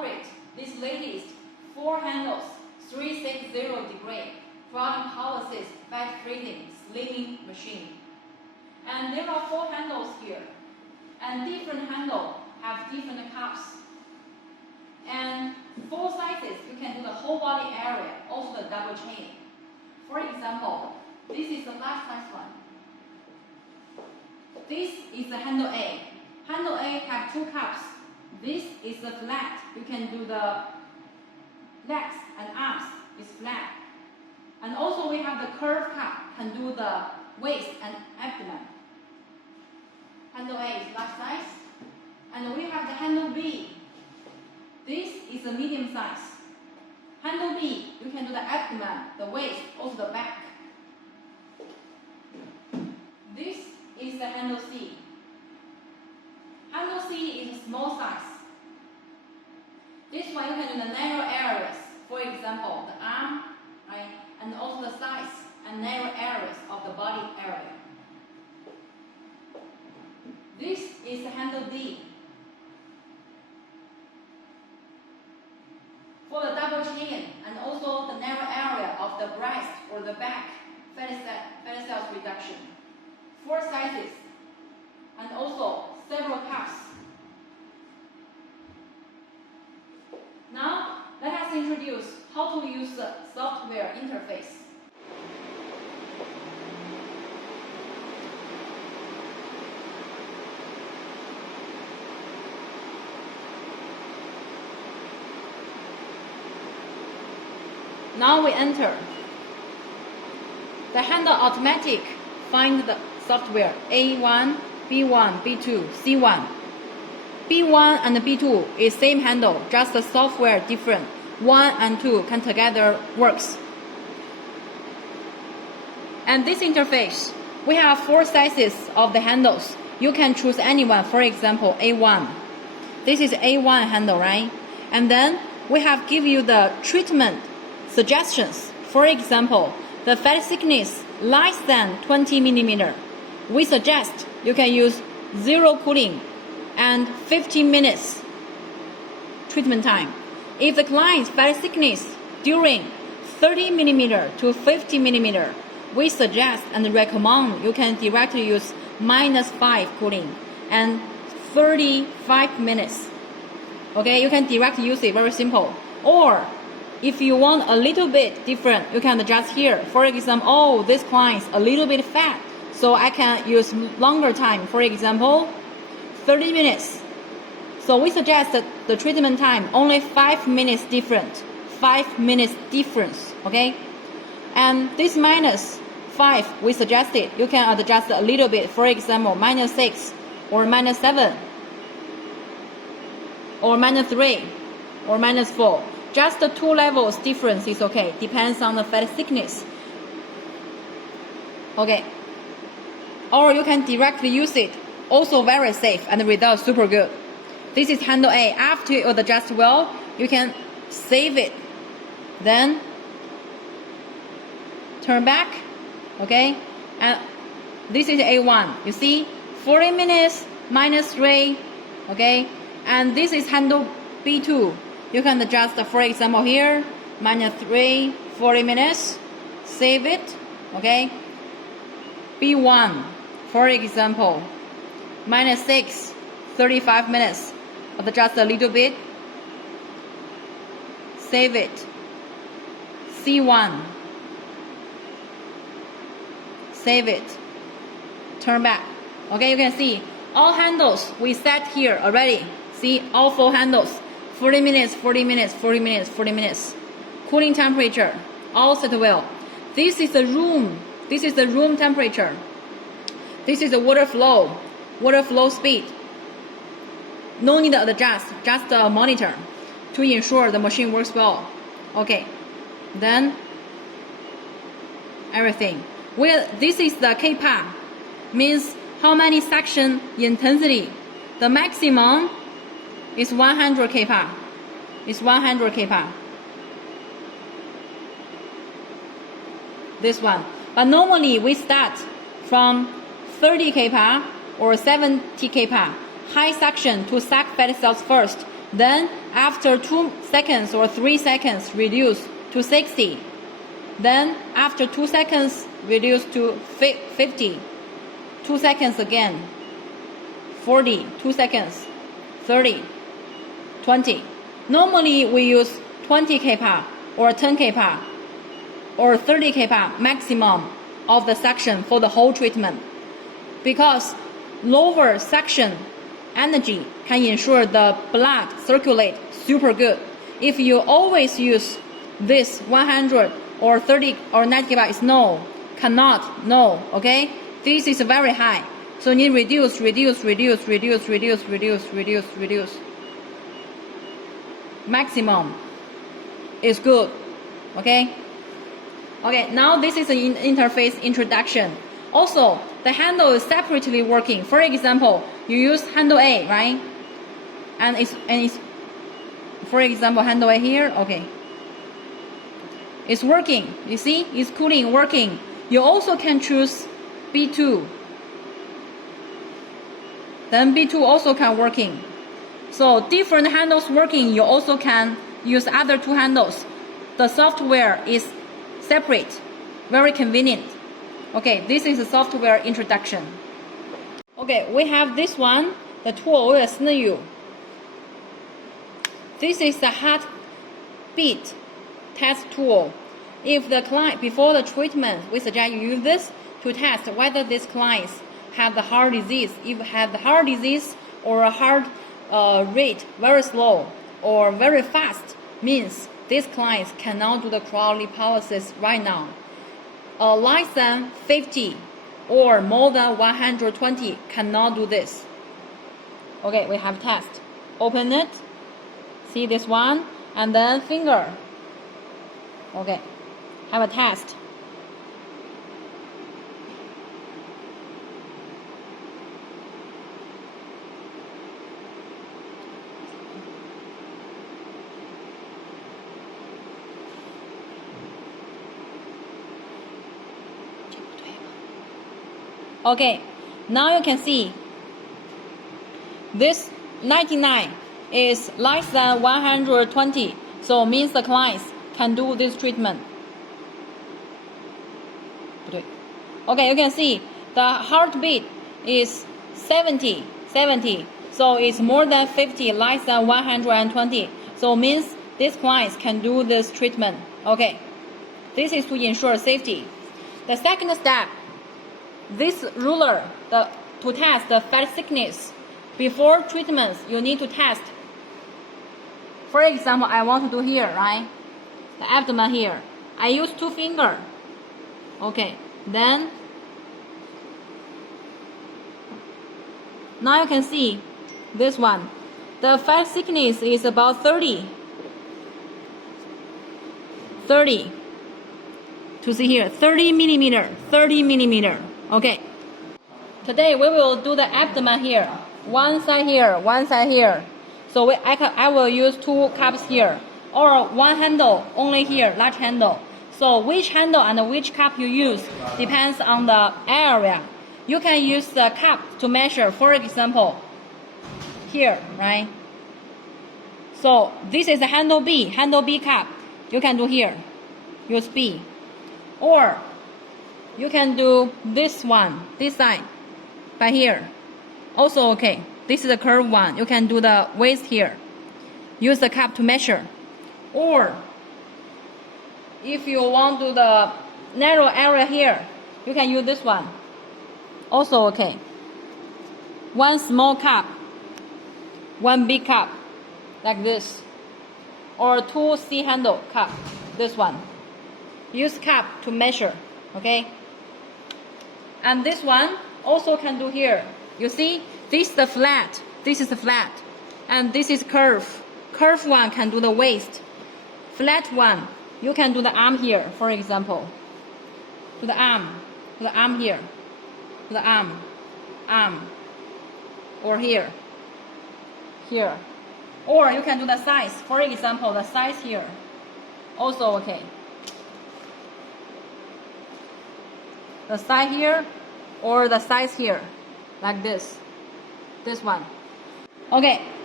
operate this latest 4 handles 360 degree pyrolysis fat freezing slimming machine. And there are 4 handles here, and different handle have different cups. And 4 sizes, you can do the whole body area, also the double chain. For example, this is the large size one. This is the handle A. Handle A have 2 cups. This is the flat. You can do the legs and arms is flat. And also we have the curved cup, can do the waist and abdomen. Handle A is large size. And we have the handle B. This is a medium size. Handle B, you can do the abdomen, the waist, also the back. This is the handle C. Handle C is a small size. This one you can do the narrow areas, for example, the arm, right, and also the size and narrow areas of the body area. This is the handle D. For the double chain and also the narrow area of the breast or the back, fatty cells reduction. 4 sizes and also several cups. Now, let us introduce how to use the software interface. Now we enter. The handle automatic find the software A1, B1, B2, C1. B1 and B2 is same handle, just the software different. 1 and 2 can together works. And this interface, we have 4 sizes of the handles. You can choose anyone, for example, A1. This is A1 handle, right? And then we have give you the treatment suggestions. For example, the fat thickness less than 20 millimeter. We suggest you can use 0 cooling and 15 minutes treatment time. If the client's fat thickness during 30 millimeter to 50 millimeter, we suggest and recommend you can directly use -5 cooling and 35 minutes. Okay, you can directly use it, very simple. Or if you want a little bit different, you can adjust here. For example, oh, this client's a little bit fat, so I can use longer time. For example, 30 minutes. So we suggest that the treatment time only 5 minutes different. 5 minutes difference, okay? And this -5, we suggested you can adjust a little bit. For example, -6 or -7 or -3 or -4. Just the 2 levels difference is okay. Depends on the fat thickness. Okay. Or you can directly use it. Also very safe and the result super good. This is handle A. After you adjust well, you can save it. Then turn back. Okay. And this is A1. You see, 40 minutes -3. Okay. And this is handle B2. You can adjust, for example, here, -3, 40 minutes, save it, okay? B1, for example, -6, 35 minutes, adjust a little bit, save it. C1, save it, turn back. Okay, you can see all handles we set here already. See, all 4 handles. 40 minutes, 40 minutes, 40 minutes, 40 minutes. Cooling temperature, all set well. This is the room. This is the room temperature. This is the water flow speed. No need to adjust, just monitor to ensure the machine works well. Okay, then everything. Well, this is the kPa, means how many section intensity. The maximum is 100 kPa. It's 100 kPa. This one. But normally we start from 30 kPa or 70 kPa. High suction to suck fat cells first. Then after 2 seconds or 3 seconds, reduce to 60. Then after 2 seconds, reduce to 50. 2 seconds again. 40, 2 seconds. 30, 20. Normally we use 20 kPa or 10 kPa or 30 kPa maximum of the suction for the whole treatment, because lower suction energy can ensure the blood circulate super good. If you always use this 100 or 30 or 90 kPa, is no, cannot, no, okay? This is very high. So you need reduce. Maximum is good, okay? Okay, now this is an interface introduction. Also, the handle is separately working. For example, you use handle A, right? And it's for example, handle A here, okay. It's working, you see? It's cooling, working. You also can choose B2. Then B2 also can working. So different handles working, you also can use other two handles. The software is separate, very convenient. Okay, this is a software introduction. Okay, we have this one, the tool will explain you. This is the heartbeat test tool. If the client, before the treatment, we suggest you use this to test whether this clients have the heart disease. If you have the heart disease or a heart rate very slow or very fast, means these clients cannot do the cryolipolysis right now. Less than 50 or more than 120 cannot do this. Okay, we have test. Open it. See this one, and then finger. Okay, have a test. Okay, now you can see this 99 is less than 120, so means the clients can do this treatment. Okay, you can see the heartbeat is 70, so it's more than 50, less than 120, so means these clients can do this treatment. Okay, this is to ensure safety. The second step, this ruler to test the fat thickness. Before treatments, you need to test. For example, I want to do here, right? The abdomen here. I use 2 fingers. Okay, then now you can see this one. The fat thickness is about 30. To see here, 30 millimeter. Okay. Today we will do the abdomen here. One side here. So I will use 2 cups here, or one handle only here, large handle. So which handle and which cup you use depends on the area. You can use the cup to measure. For example, here, right? So this is a handle B cup. You can do here. Use B. Or you can do this one, this side, by here. Also okay. This is a curved one. You can do the waist here. Use the cup to measure. Or if you want to do the narrow area here, you can use this one. Also okay. One small cup, one big cup, like this. Or 2 C handle cup, this one. Use cup to measure, okay? And this one also can do here. You see, this is the flat, and this is curve. Curve one can do the waist. Flat one, you can do the arm here, for example. To the arm here, to the arm, or here. Or you can do the size, for example, the size here. Also okay. The side here or the size here, like this one. Okay,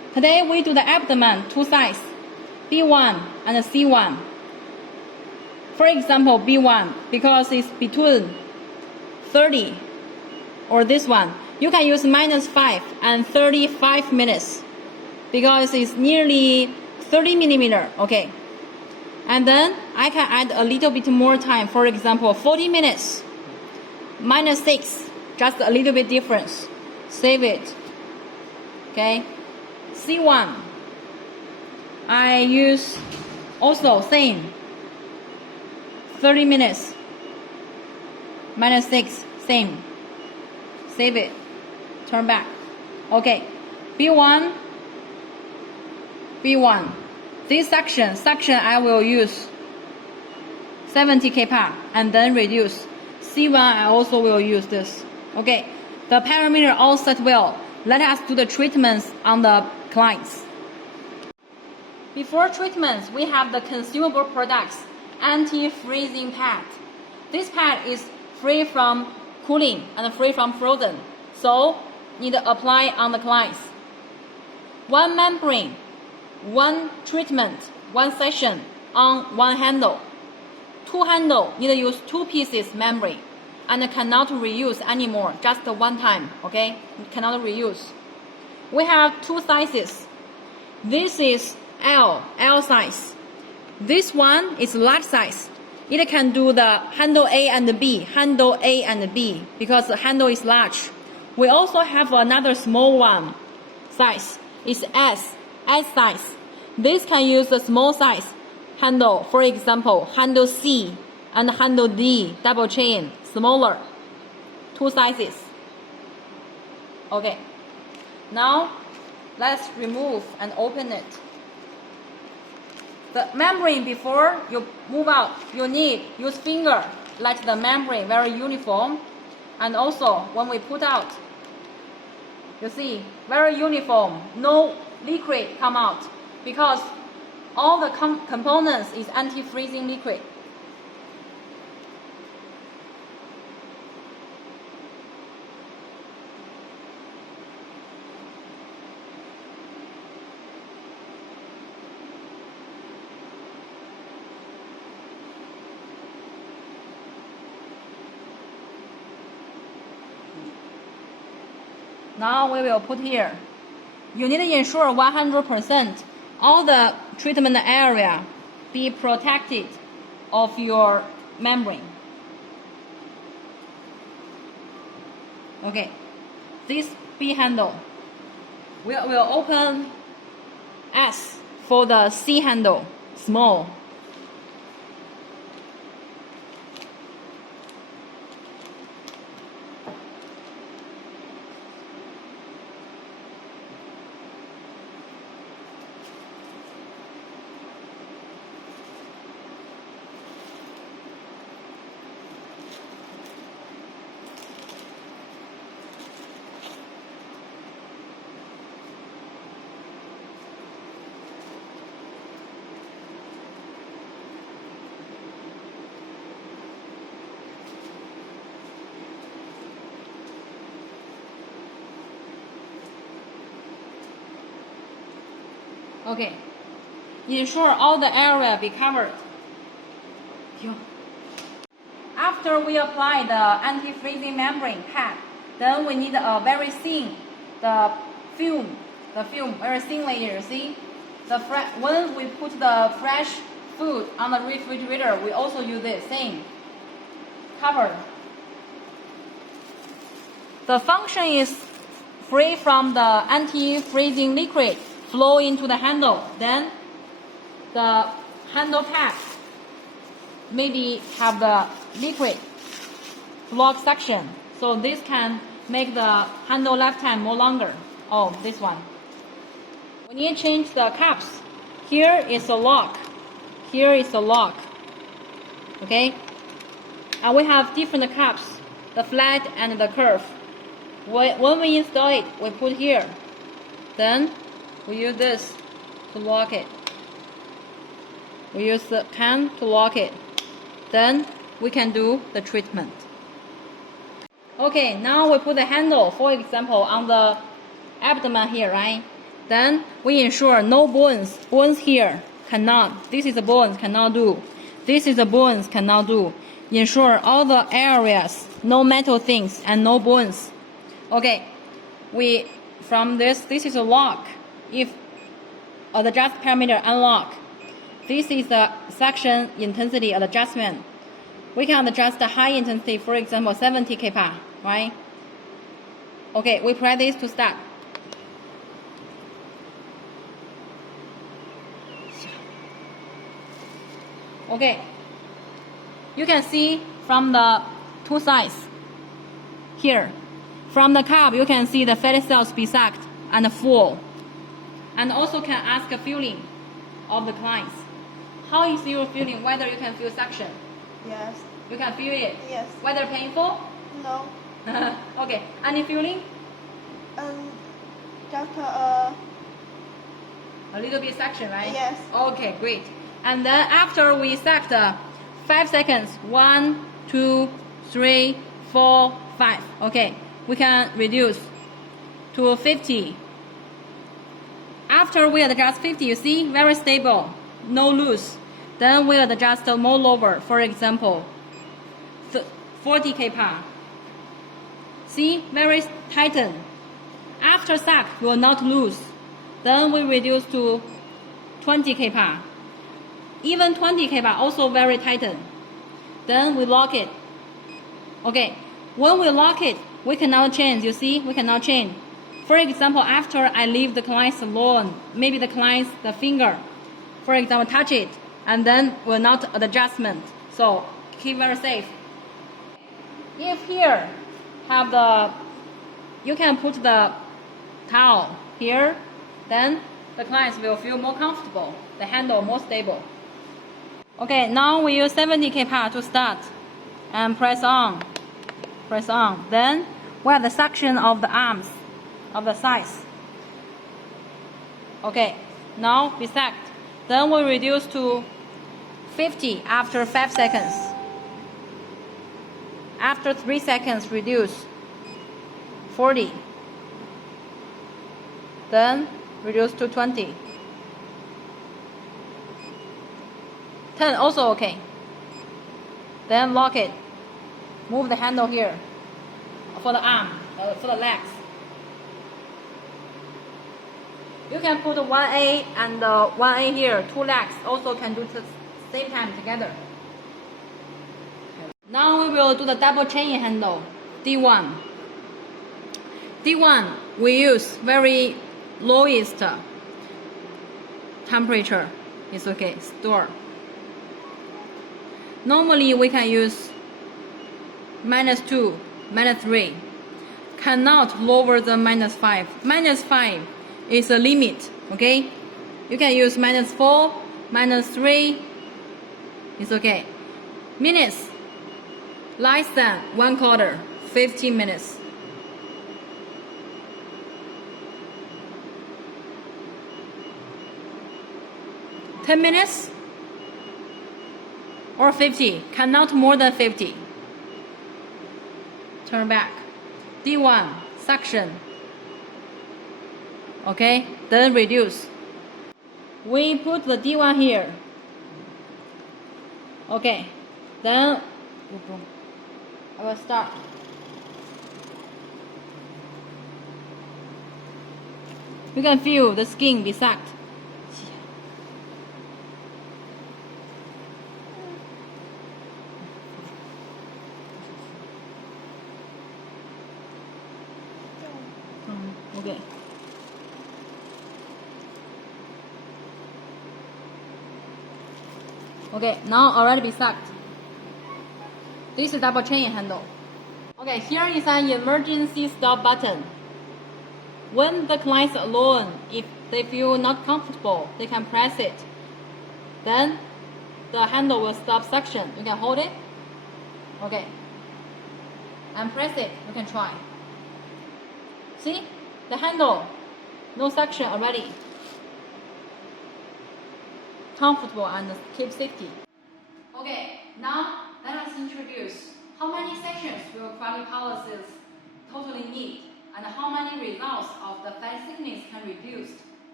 Today we do the abdomen two sides, B1 and C1. For example, B1, because it's between 30, or this one, you can use -5 and 35 minutes, because it's nearly 30 millimeter, okay. And then I can add a little bit more time, for example, 40 minutes, -6, just a little bit difference. Save it, okay. C1, I use also same, 30 minutes, -6, same. Save it, turn back. Okay, B1, this section I will use 70 kPa and then reduce. C1 I also will use this. Okay, the parameter all set well. Let us do the treatments on the clients. Before treatments, we have the consumable products, anti-freezing pad. This pad is free from cooling and free from frozen, so need to apply on the clients. One membrane, one treatment, one session on one handle. Two handle need to use 2 pieces membrane and cannot reuse anymore, just one time, okay? Cannot reuse. We have 2 sizes. This is L size. This one is large size. It can do the handle A and B, because the handle is large. We also have another small one size. It's S size. This can use the small size handle, for example, handle C and handle D, double chain, smaller. 2 sizes. Okay. Now, let's remove and open it. The membrane, before you move out, you need use finger, let the membrane very uniform. And also, when we put out, you see, very uniform, no liquid come out, because all the components is anti-freezing liquid. Now we will put here. You need to ensure 100% all the treatment area be protected of your membrane. Okay, this B handle. We will open S for the C handle, small. Okay, ensure all the area be covered. After we apply the anti-freezing membrane pad, then we need a very thin, the film, very thin layer. See, when we put the fresh food on the refrigerator, we also use this same cover. The function is free from the anti-freezing liquid flow into the handle. Then the handle pad maybe have the liquid block section, so this can make the handle lifetime more longer. Oh, this one. We need to change the caps. Here is a lock. Here is a lock. Okay, and we have different caps, the flat and the curve. When we install it, we put here. Then we use this to lock it. We use the can to lock it. Then we can do the treatment. Okay, now we put the handle, for example, on the abdomen here, right? Then we ensure no bones. Bones here cannot. This is the bones cannot do. This is the bones cannot do. Ensure all the areas, no metal things and no bones. Okay, from this is a lock. If the adjust parameter unlock, this is the section intensity adjustment. We can adjust the high intensity, for example, 70 kPa, right? Okay, we press this to start. Okay, you can see from the two sides here. From the cup, you can see the fatty cells be sucked and full. And also can ask a feeling of the clients. How is your feeling? Whether you can feel suction? Yes. You can feel it? Yes. Whether painful? No. Okay. Any feeling? Just A little bit suction, right? Yes. Okay, great. And then after we sucked 5 seconds, 1, 2, 3, 4, 5. Okay, we can reduce to 50. After we adjust 50, you see, very stable, no loose. Then we adjust more lower, for example, 40 kPa. See, very tighten. After suck, will not loose. Then we reduce to 20 kPa. Even 20 kPa also very tighten. Then we lock it. Okay, when we lock it, we cannot change. You see, we cannot change. For example, after I leave the client alone, maybe the client's the finger, for example, touch it, and then will not adjustment. So keep very safe. If here have the, you can put the towel here, then the clients will feel more comfortable. The handle more stable. Okay, now we use 70 kPa to start, and press on. Press on. Then we have the suction of the arms, of the sides. Okay, now we sucked. Then we reduce to 50 after 5 seconds. After 3 seconds, reduce 40. Then reduce to 20. 10 also okay. Then lock it. Move the handle here for the arm, for the legs. You can put 1A and 1A here, 2 legs also can do the same time together. Now we will do the double chain handle, D1. D1 we use very lowest temperature. It's okay, store. Normally we can use -2, -3. Cannot lower than -5. -5 is a limit, okay? You can use -4, -3. It's okay. Minutes, less than 1/4, 15 minutes. $10 minutes or 50, cannot more than 50. Turn back. D1, suction. Okay, then reduce. We put the D1 here. Okay, then I will start. You can feel the skin be sucked. Okay. Okay, now already be sucked. This is double chain handle. Okay, here is an emergency stop button. When the client's alone, if they feel not comfortable, they can press it. Then the handle will stop suction. You can hold it. Okay. And press it. You can try. See? The handle, no suction already. Comfortable and keep safety. Okay, now let us introduce how many sections will cryolysis totally need and how many results of the fat thickness can reduce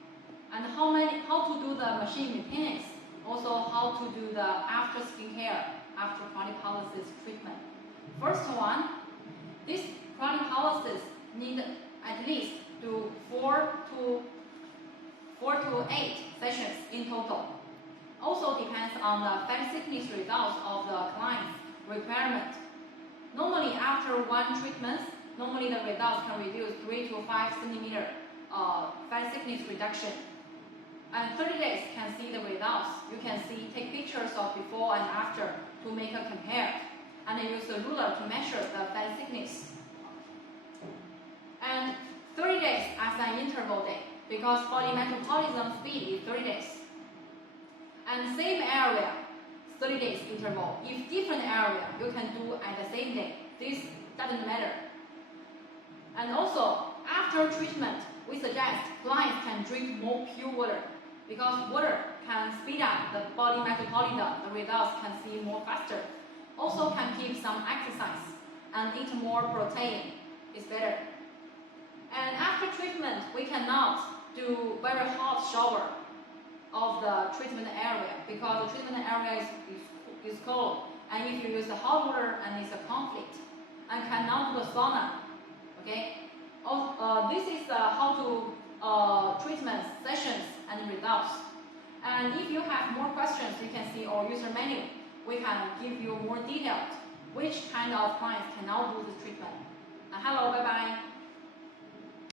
And how to do the machine maintenance, also how to do the after skincare, after chronic polycystis treatment. First one, this chronic polycystis need at least do 4 to 8 sessions in total. Also depends on the fat thickness results of the client's requirement. Normally after one treatment, normally the results can reduce 3 to 5 centimeter fat thickness reduction. And 30 days can see the results. You can see, take pictures of before and after to make a compare. And then use a ruler to measure the fat thickness. And 30 days as an interval day, because body metabolism speed is 30 days. And same area, 30 days interval. If different area, you can do at the same day. This doesn't matter. And also, after treatment, we suggest clients can drink more pure water, because water can speed up the body metabolism. The results can see more faster. Also can keep some exercise and eat more protein. It's better. And after treatment, we cannot do very hot shower of the treatment area, because the treatment area is cold. And if you use the hot water, and it's a conflict, and cannot do the sauna. Okay. This is how to treatment sessions and results. And if you have more questions, you can see our user manual. We can give you more detailed which kind of clients can now do the treatment. Hello, bye bye.